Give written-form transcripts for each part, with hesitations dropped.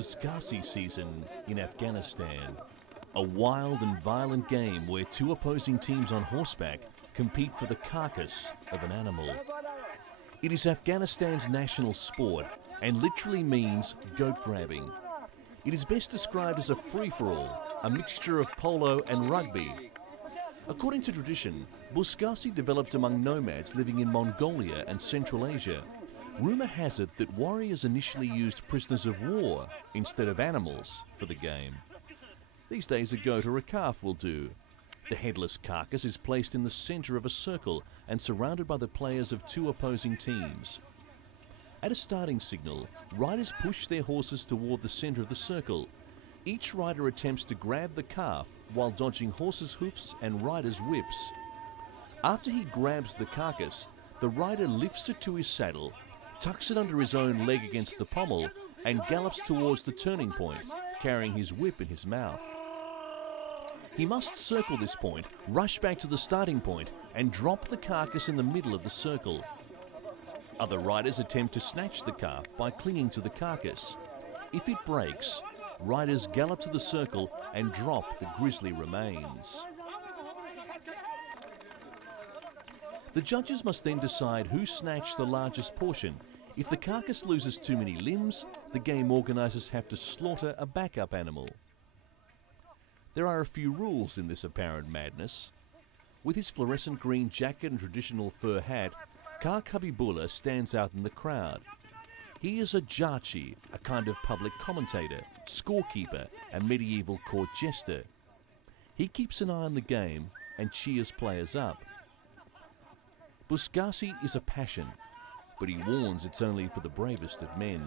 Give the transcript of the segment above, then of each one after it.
Whacky season in Afghanistan. A wild and violent game where two opposing teams on horseback compete for the carcass of an animal. It is Afghanistan's national sport and literally means goat grabbing. It is best described as a free-for-all, a mixture of polo and rugby. According to tradition, Whacky developed among nomads living in Mongolia and Central Asia. Rumour has it that warriors initially used prisoners of war instead of animals for the game. These days a goat or a calf will do. The headless carcass is placed in the centre of a circle and surrounded by the players of two opposing teams. At a starting signal, riders push their horses toward the centre of the circle. Each rider attempts to grab the calf while dodging horses' hoofs and riders' whips. After he grabs the carcass, the rider lifts it to his saddle, tucks it under his own leg against the pommel, and gallops towards the turning point, carrying his whip in his mouth. He must circle this point, rush back to the starting point, and drop the carcass in the middle of the circle. Other riders attempt to snatch the calf by clinging to the carcass. If it breaks, riders gallop to the circle and drop the grisly remains. The judges must then decide who snatched the largest portion. If the carcass loses too many limbs, the game organisers have to slaughter a backup animal. There are a few rules in this apparent madness. With his fluorescent green jacket and traditional fur hat, Kar Habibullah stands out in the crowd. He is a jarchi, a kind of public commentator, scorekeeper and medieval court jester. He keeps an eye on the game and cheers players up. Whacky is a passion, but he warns it's only for the bravest of men.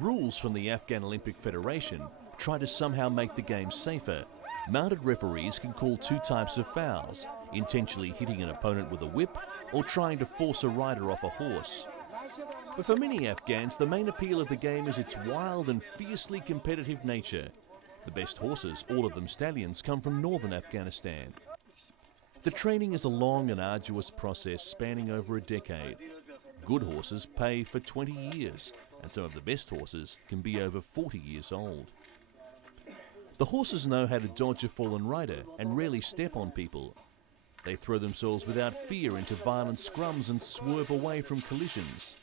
Rules from the Afghan Olympic Federation try to somehow make the game safer. Mounted referees can call two types of fouls: intentionally hitting an opponent with a whip or trying to force a rider off a horse. But for many Afghans, the main appeal of the game is its wild and fiercely competitive nature. The best horses, all of them stallions, come from northern Afghanistan. The training is a long and arduous process spanning over a decade. Good horses pay for 20 years, and some of the best horses can be over 40 years old. The horses know how to dodge a fallen rider and rarely step on people. They throw themselves without fear into violent scrums and swerve away from collisions.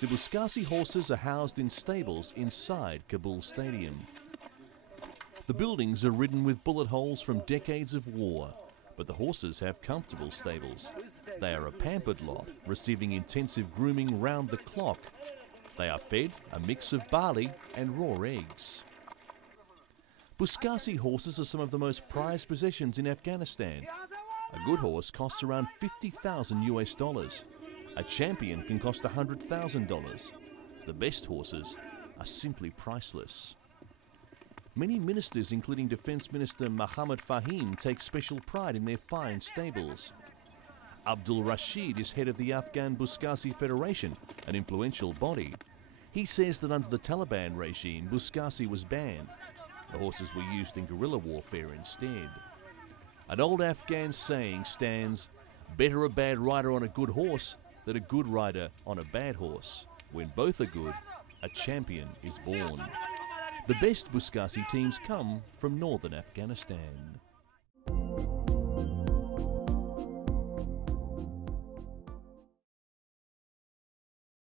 The Whacky horses are housed in stables inside Kabul Stadium. The buildings are ridden with bullet holes from decades of war, but the horses have comfortable stables. They are a pampered lot, receiving intensive grooming round the clock. They are fed a mix of barley and raw eggs. Whacky horses are some of the most prized possessions in Afghanistan. A good horse costs around $50,000 US. A champion can cost $100,000. The best horses are simply priceless. Many ministers, including Defence Minister Mohammad Fahim, take special pride in their fine stables. Abdul Rashid is head of the Afghan Whacky Federation, an influential body. He says that under the Taliban regime, Whacky was banned. The horses were used in guerrilla warfare instead. An old Afghan saying stands, "Better a bad rider on a good horse than a good rider on a bad horse. When both are good, a champion is born." The best Whacky teams come from northern Afghanistan.